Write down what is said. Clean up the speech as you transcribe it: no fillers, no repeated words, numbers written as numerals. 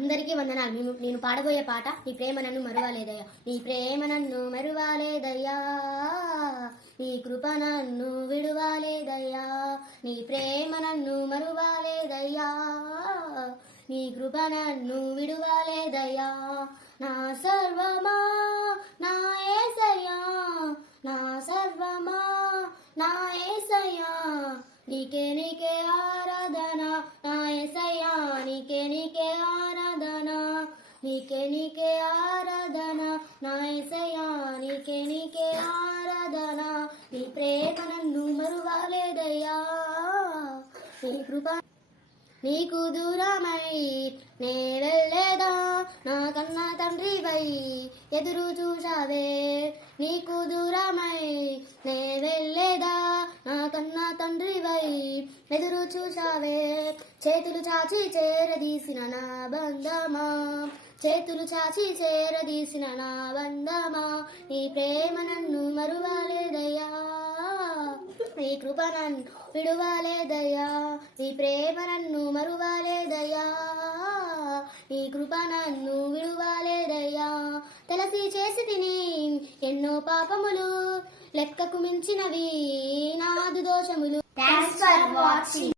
అందరికీ వందనాలు. నేను పాడబోయే పాట నీ ప్రేమ నన్ను మరువాలేదయ్యా, నీ ప్రేమ నన్ను మరువాలేదయ్యా, నీ కృప నన్ను విడువాలేదయ్యా, నీ ప్రేమ నన్ను మరువాలేదయ్యా, నీ కృప నన్ను విడువాలేదయ్యా. నా సర్వమా నా యేసయ్యా, నా సర్వమా నా యేసయ్యా, నీకే నీకే ఆరాధన నా యేసయ్యా, నీకే నీకే ఆరాధన, నీకే నీకే ఆరాధన నా యేసయ్యా, నీకే నీకే ఆరాధన, నీ ప్రేమ నన్ను మరువాలేదయ్యా, నీ కృప నీకు దూరమై నే వెళ్ళేదా, నా కన్నా తండ్రివై ఎదురు చూశావే, నీకు దూరమై నే వెళ్ళేదా, నా కన్నా తండ్రివై ఎదురు చూశావే, చేతులు చాచి చేరదీసిన నా బంధమా, చేతులు చాచి చేరదీసిన నా బంధమా, నీ ప్రేమ నన్ను మరువాలేదయ్యా, నీ కృప నన్ను విడువాలేదయ్యా, నీ ప్రేమ నన్ను మరువాలేదయ్యా, నీ కృప నన్ను విడువాలేదయ్యా. తెలిసి చేసి తిని ఎన్నో పాపములు, లెక్కకు మించినవి నాదు దోషములు. Thanks for watching.